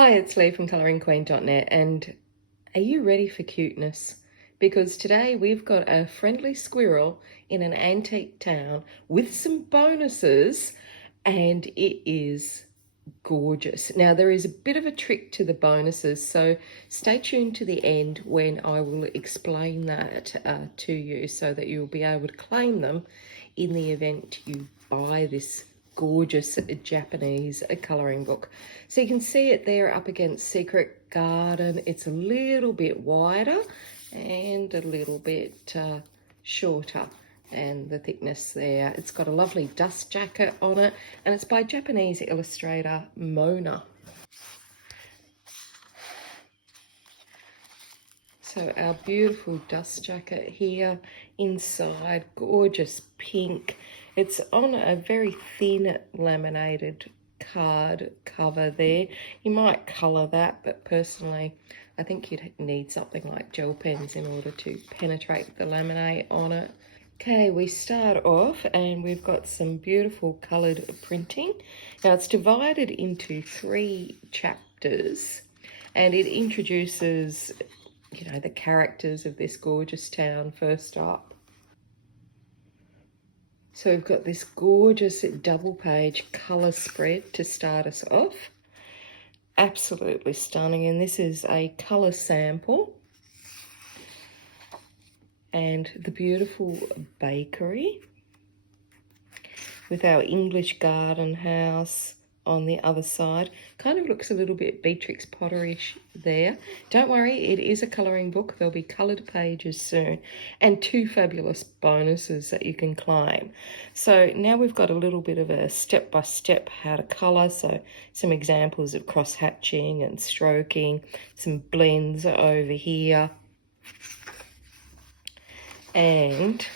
Hi, it's Lee from colouringqueen.net, and are you ready for cuteness? Because today we've got a friendly squirrel in an antique town with some bonuses, and it is gorgeous. Now, there is a bit of a trick to the bonuses, so stay tuned to the end when I will explain that to you so that you'll be able to claim them in the event you buy this gorgeous Japanese colouring book. So you can see it there up against Secret Garden. It's a little bit wider and a little bit shorter, and the thickness there. It's got a lovely dust jacket on it, and it's by Japanese illustrator Mona. So our beautiful dust jacket here, inside, gorgeous pink. It's on a very thin laminated card cover there. You might colour that, but personally I think you'd need something like gel pens in order to penetrate the laminate on it. Okay, we start off and we've got some beautiful coloured printing. Now it's divided into 3 chapters, and it introduces, the characters of this gorgeous town first up. So we've got this gorgeous double page colour spread to start us off. Absolutely stunning, and this is a colour sample. And the beautiful bakery with our English garden house on the other side. Kind of looks a little bit Beatrix Potterish there. Don't worry, it is a colouring book. There'll be coloured pages soon, and 2 fabulous bonuses that you can claim. So now we've got a little bit of a step-by-step how to colour. So some examples of cross-hatching and stroking, some blends over here. And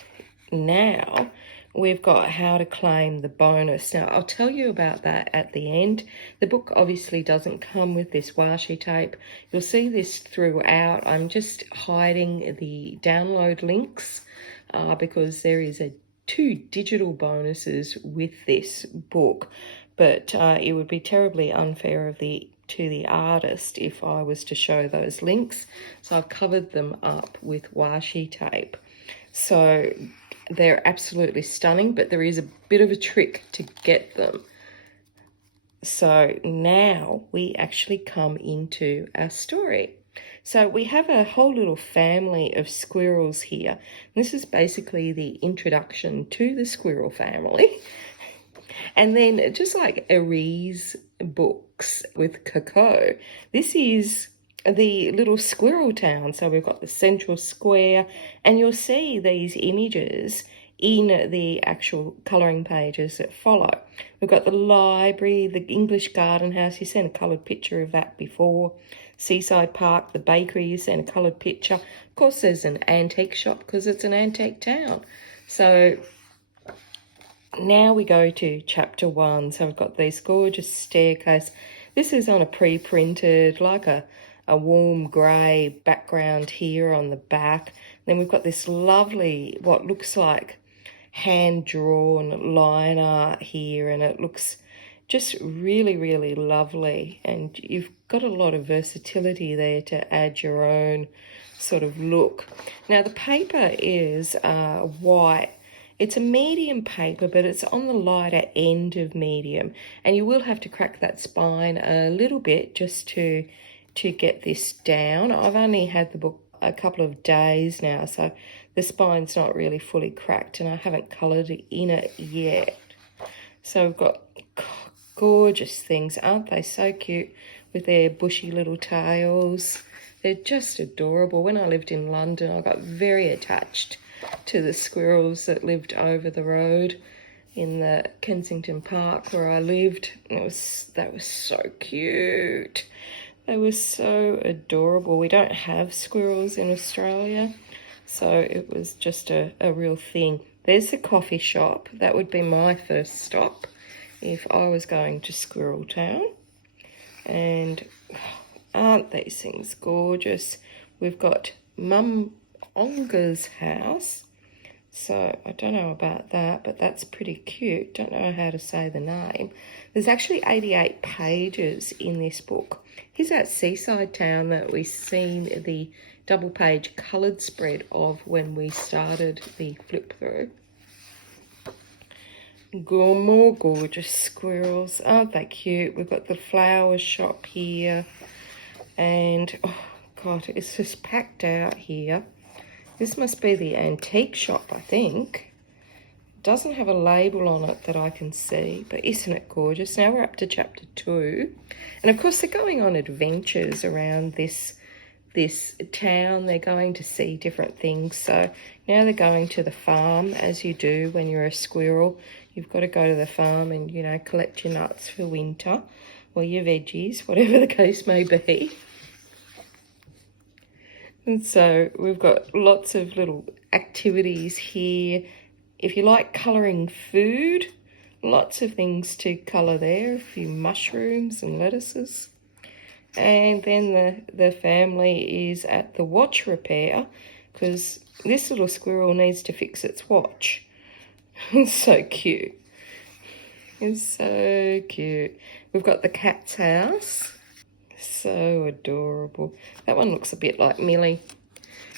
now we've got how to claim the bonus. Now, I'll tell you about that at the end. The book obviously doesn't come with this washi tape. You'll see this throughout. I'm just hiding the download links because there is 2 digital bonuses with this book. But it would be terribly unfair to the artist if I was to show those links. So I've covered them up with washi tape. So they're absolutely stunning, but there is a bit of a trick to get them. So now we actually come into our story. So we have a whole little family of squirrels here. This is basically the introduction to the squirrel family. And then just like Erie's books with Coco, this is the little squirrel town. So we've got the central square, and you'll see these images in the actual colouring pages that follow. We've got the library, the English garden house. You've seen a coloured picture of that before. Seaside Park, the bakery, you've seen a coloured picture. Of course, there's an antique shop because it's an antique town. So now we go to chapter 1. So we've got this gorgeous staircase. This is on a pre-printed, like a warm grey background here on the back. Then we've got this lovely, what looks like hand-drawn line art here, and it looks just really, really lovely. And you've got a lot of versatility there to add your own sort of look. Now, the paper is white. It's a medium paper, but it's on the lighter end of medium, and you will have to crack that spine a little bit just to get this down. I've only had the book a couple of days now, so the spine's not really fully cracked, and I haven't coloured in it yet. So we've got gorgeous things. Aren't they so cute with their bushy little tails? They're just adorable. When I lived in London, I got very attached to the squirrels that lived over the road in the Kensington Park where I lived. That was so cute. They were so adorable. We don't have squirrels in Australia, so it was just a real thing. There's the coffee shop. That would be my first stop if I was going to Squirrel Town. And aren't these things gorgeous? We've got Mum Onga's house. So I don't know about that, but that's pretty cute. Don't know how to say the name. There's actually 88 pages in this book. Here's that seaside town that we've seen the double page coloured spread of when we started the flip through. More gorgeous squirrels. Aren't they cute? We've got the flower shop here. And, oh God, it's just packed out here. This must be the antique shop, I think. Doesn't have a label on it that I can see, but isn't it gorgeous? Now we're up to chapter 2. And of course they're going on adventures around this town. They're going to see different things. So now they're going to the farm, as you do when you're a squirrel. You've got to go to the farm and, you know, collect your nuts for winter, or your veggies, whatever the case may be. And so we've got lots of little activities here. If you like colouring food, lots of things to colour there. A few mushrooms and lettuces. And then the family is at the watch repair because this little squirrel needs to fix its watch. It's so cute. It's so cute. We've got the cat's house. So adorable. That one looks a bit like Millie.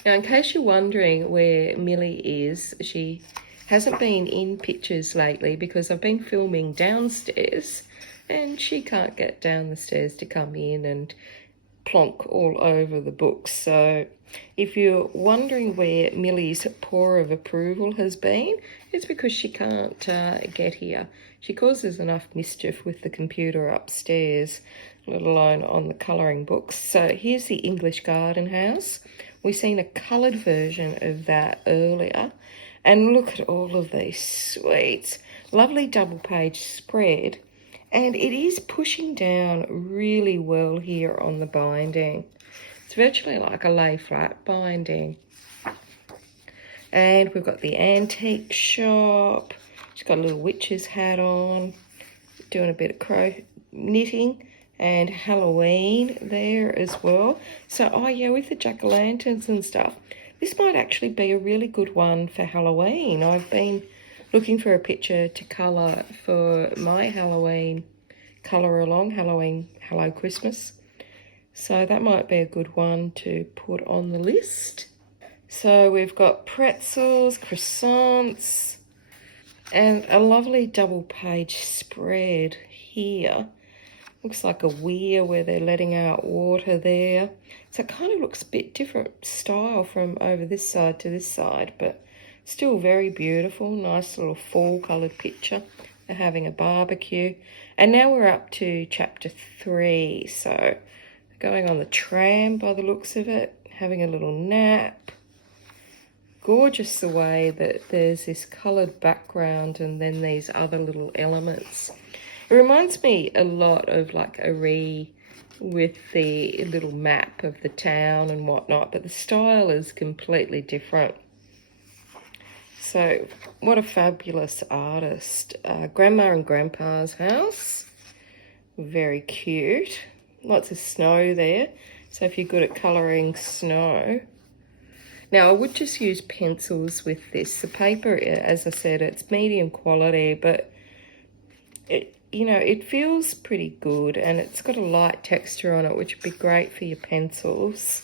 Now, in case you're wondering where Millie is, she hasn't been in pictures lately because I've been filming downstairs and she can't get down the stairs to come in and plonk all over the books. So if you're wondering where Millie's paw of approval has been, it's because she can't get here. She causes enough mischief with the computer upstairs, let alone on the colouring books. So here's the English garden house. We've seen a coloured version of that earlier. And look at all of these sweets. Lovely double page spread. And it is pushing down really well here on the binding. It's virtually like a lay flat binding. And we've got the antique shop. She's got a little witch's hat on, doing a bit of knitting, and Halloween there as well. So, oh yeah, with the jack-o'-lanterns and stuff, this might actually be a really good one for Halloween. I've been looking for a picture to colour for my Halloween colour along, Halloween, Hello Christmas. So that might be a good one to put on the list. So we've got pretzels, croissants, and a lovely double page spread here. Looks like a weir where they're letting out water there. So it kind of looks a bit different style from over this side to this side, but still very beautiful. Nice little fall coloured picture. They're having a barbecue. And now we're up to chapter 3. So going on the tram by the looks of it, having a little nap. Gorgeous the way that there's this coloured background and then these other little elements. It reminds me a lot of like Ari with the little map of the town and whatnot, but the style is completely different. So what a fabulous artist. Grandma and Grandpa's house. Very cute. Lots of snow there. So if you're good at colouring snow. Now, I would just use pencils with this. The paper, as I said, it's medium quality, but it feels pretty good, and it's got a light texture on it, which would be great for your pencils.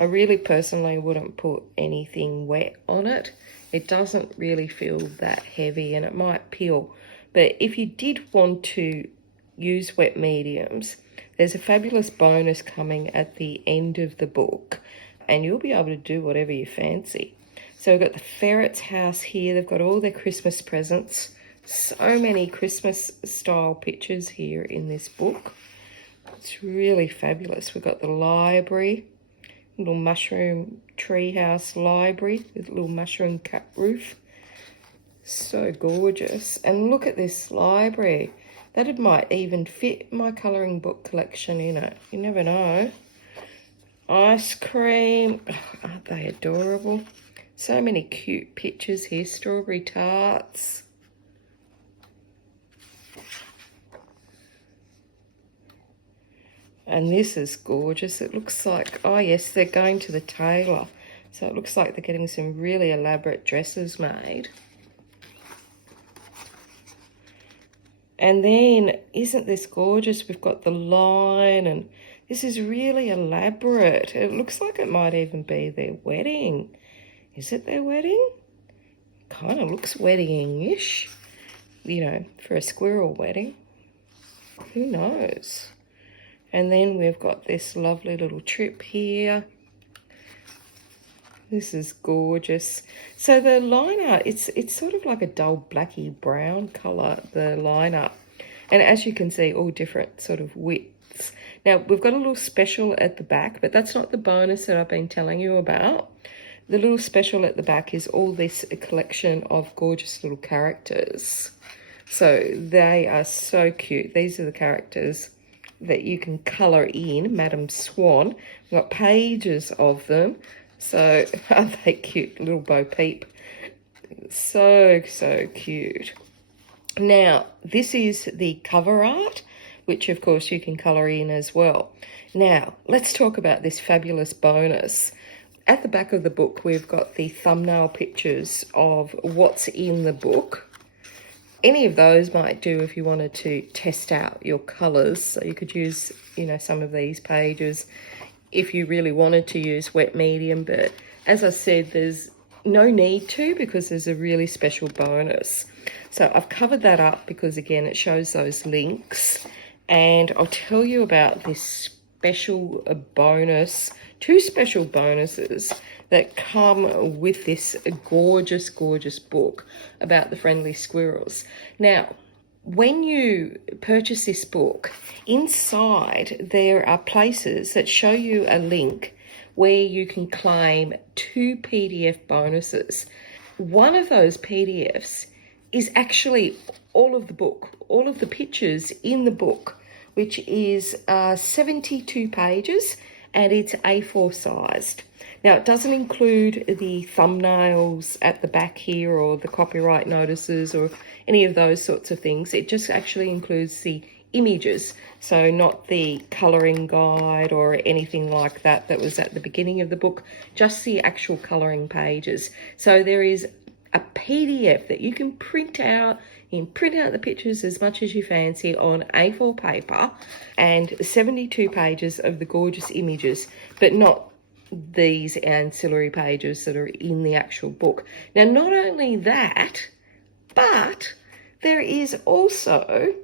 I really personally wouldn't put anything wet on it. It doesn't really feel that heavy, and it might peel. But if you did want to use wet mediums, there's a fabulous bonus coming at the end of the book, and you'll be able to do whatever you fancy. So we've got the ferret's house here. They've got all their Christmas presents. So many Christmas style pictures here in this book. It's really fabulous. We've got the library, little mushroom treehouse library with a little mushroom cut roof. So gorgeous. And look at this library. That might even fit my colouring book collection in it. You never know. Ice cream. Oh, aren't they adorable? So many cute pictures here. Strawberry tarts. And this is gorgeous. It looks like, oh yes, they're going to the tailor. So it looks like they're getting some really elaborate dresses made. And then, isn't this gorgeous? We've got the line, and this is really elaborate. It looks like it might even be their wedding. Is it their wedding? Kind of looks wedding-ish, you know, for a squirrel wedding. Who knows? And then we've got this lovely little trip here. This is gorgeous. So the liner, it's sort of like a dull blacky brown colour, the liner. And as you can see, all different sort of widths. Now, we've got a little special at the back, but that's not the bonus that I've been telling you about. The little special at the back is all this collection of gorgeous little characters. So they are so cute. These are the characters that you can colour in, Madame Swan. We've got pages of them. So, are they cute? Little Bo Peep. So, so cute. Now, this is the cover art, which of course you can colour in as well. Now, let's talk about this fabulous bonus. At the back of the book, we've got the thumbnail pictures of what's in the book. Any of those might do if you wanted to test out your colours. So you could use, you know, some of these pages if you really wanted to use wet medium, but as I said, there's no need to because there's a really special bonus. So I've covered that up because again it shows those links, and I'll tell you about this special bonus, two special bonuses that come with this gorgeous, gorgeous book about the friendly squirrels. Now, when you purchase this book, inside there are places that show you a link where you can claim 2 PDF bonuses. One of those PDFs is actually all of the book, all of the pictures in the book, which is 72 pages, and it's A4 sized. Now, it doesn't include the thumbnails at the back here or the copyright notices or any of those sorts of things. It just actually includes the images, so not the colouring guide or anything like that that was at the beginning of the book, just the actual colouring pages. So there is a PDF that you can print out. You can print out the pictures as much as you fancy on A4 paper, and 72 pages of the gorgeous images, but not these ancillary pages that are in the actual book. Now, not only that, but there is also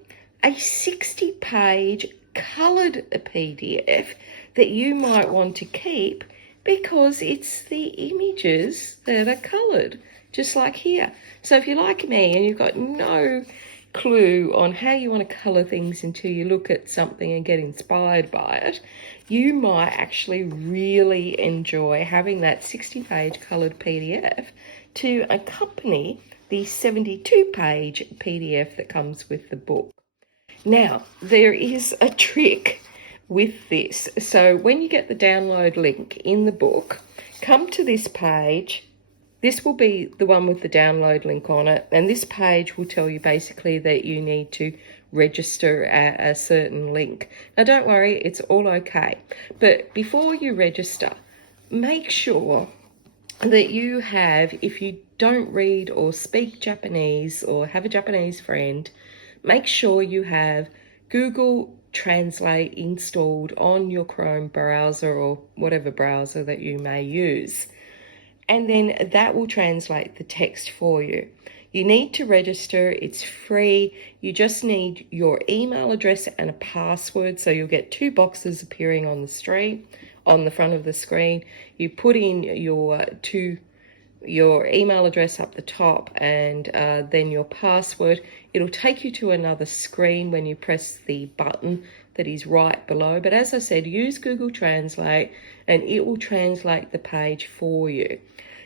a 60-page coloured PDF that you might want to keep because it's the images that are coloured, just like here. So if you're like me and you've got no clue on how you want to colour things until you look at something and get inspired by it, you might actually really enjoy having that 60-page coloured PDF to accompany the 72-page PDF that comes with the book. Now, there is a trick with this. So when you get the download link in the book, come to this page. This will be the one with the download link on it, and this page will tell you basically that you need to register at a certain link. Now, don't worry, it's all okay. But before you register, make sure that you have, if you don't read or speak Japanese or have a Japanese friend, make sure you have Google Translate installed on your Chrome browser or whatever browser that you may use. And then that will translate the text for you. You need to register, it's free. You just need your email address and a password. So you'll get 2 boxes appearing on the screen, on the front of the screen. You put in your email address up the top and then your password. It'll take you to another screen when you press the button that is right below. But as I said, use Google Translate and it will translate the page for you.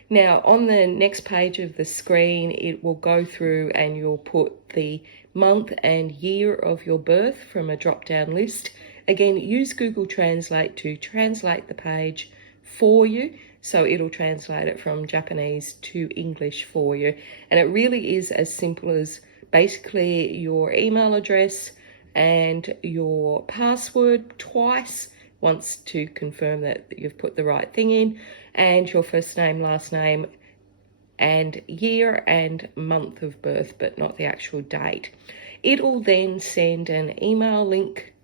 Now, on the next page of the screen, it will go through and you'll put the month and year of your birth from a drop-down list. Again, use Google Translate to translate the page for you. So it'll translate it from Japanese to English for you. And it really is as simple as basically your email address and your password twice. wants to confirm that you've put the right thing in, and your first name, last name, and year and month of birth, but not the actual date. It'll then send an email link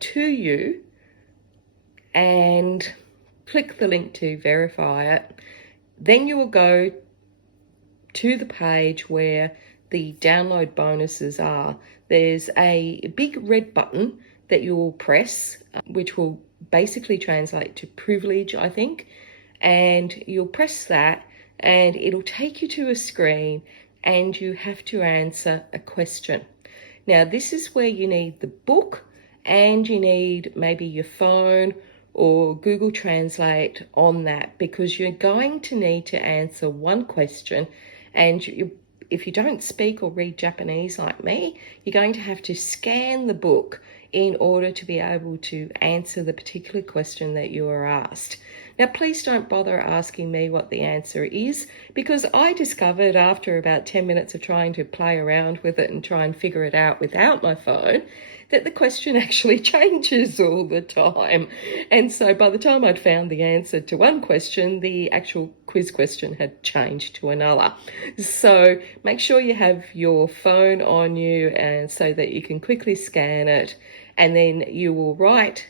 to you, and click the link to verify it. Then you will go to the page where the download bonuses are. There's a big red button that you will press, which will basically translate to privilege, I think. And you'll press that, and it'll take you to a screen, and you have to answer a question. Now, this is where you need the book, and you need maybe your phone or Google Translate on that, because you're going to need to answer one question, and if you don't speak or read Japanese like me, you're going to have to scan the book in order to be able to answer the particular question that you are asked. Now, please don't bother asking me what the answer is, because I discovered after about 10 minutes of trying to play around with it and try and figure it out without my phone, that the question actually changes all the time. And so by the time I'd found the answer to one question, the actual quiz question had changed to another. So make sure you have your phone on you, and so that you can quickly scan it, and then you will write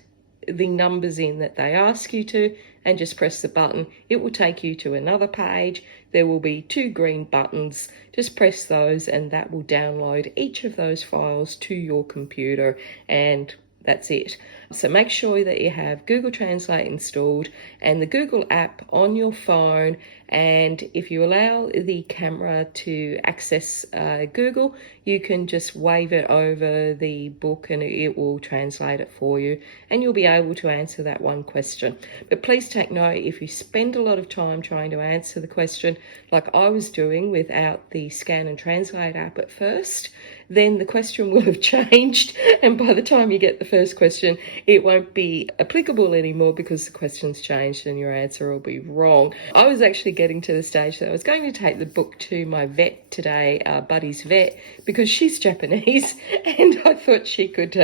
the numbers in that they ask you to, and just press the button. It will take you to another page. There will be 2 green buttons. Just press those, and that will download each of those files to your computer, and that's it. So make sure that you have Google Translate installed and the Google app on your phone, and if you allow the camera to access Google, you can just wave it over the book and it will translate it for you, and you'll be able to answer that one question. But please take note, if you spend a lot of time trying to answer the question like I was doing without the Scan and Translate app at first, then the question will have changed, and by the time you get the first question, it won't be applicable anymore because the question's changed and your answer will be wrong. I was actually getting to the stage that I was going to take the book to my vet today, Buddy's vet, because she's Japanese, and I thought she could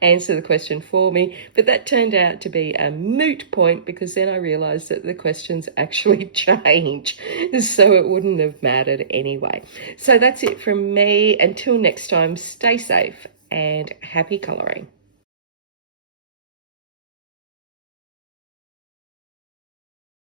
answer the question for me, but that turned out to be a moot point, because then I realised that the questions actually change, so it wouldn't have mattered anyway. So that's it from me. Until next time, stay safe and happy colouring.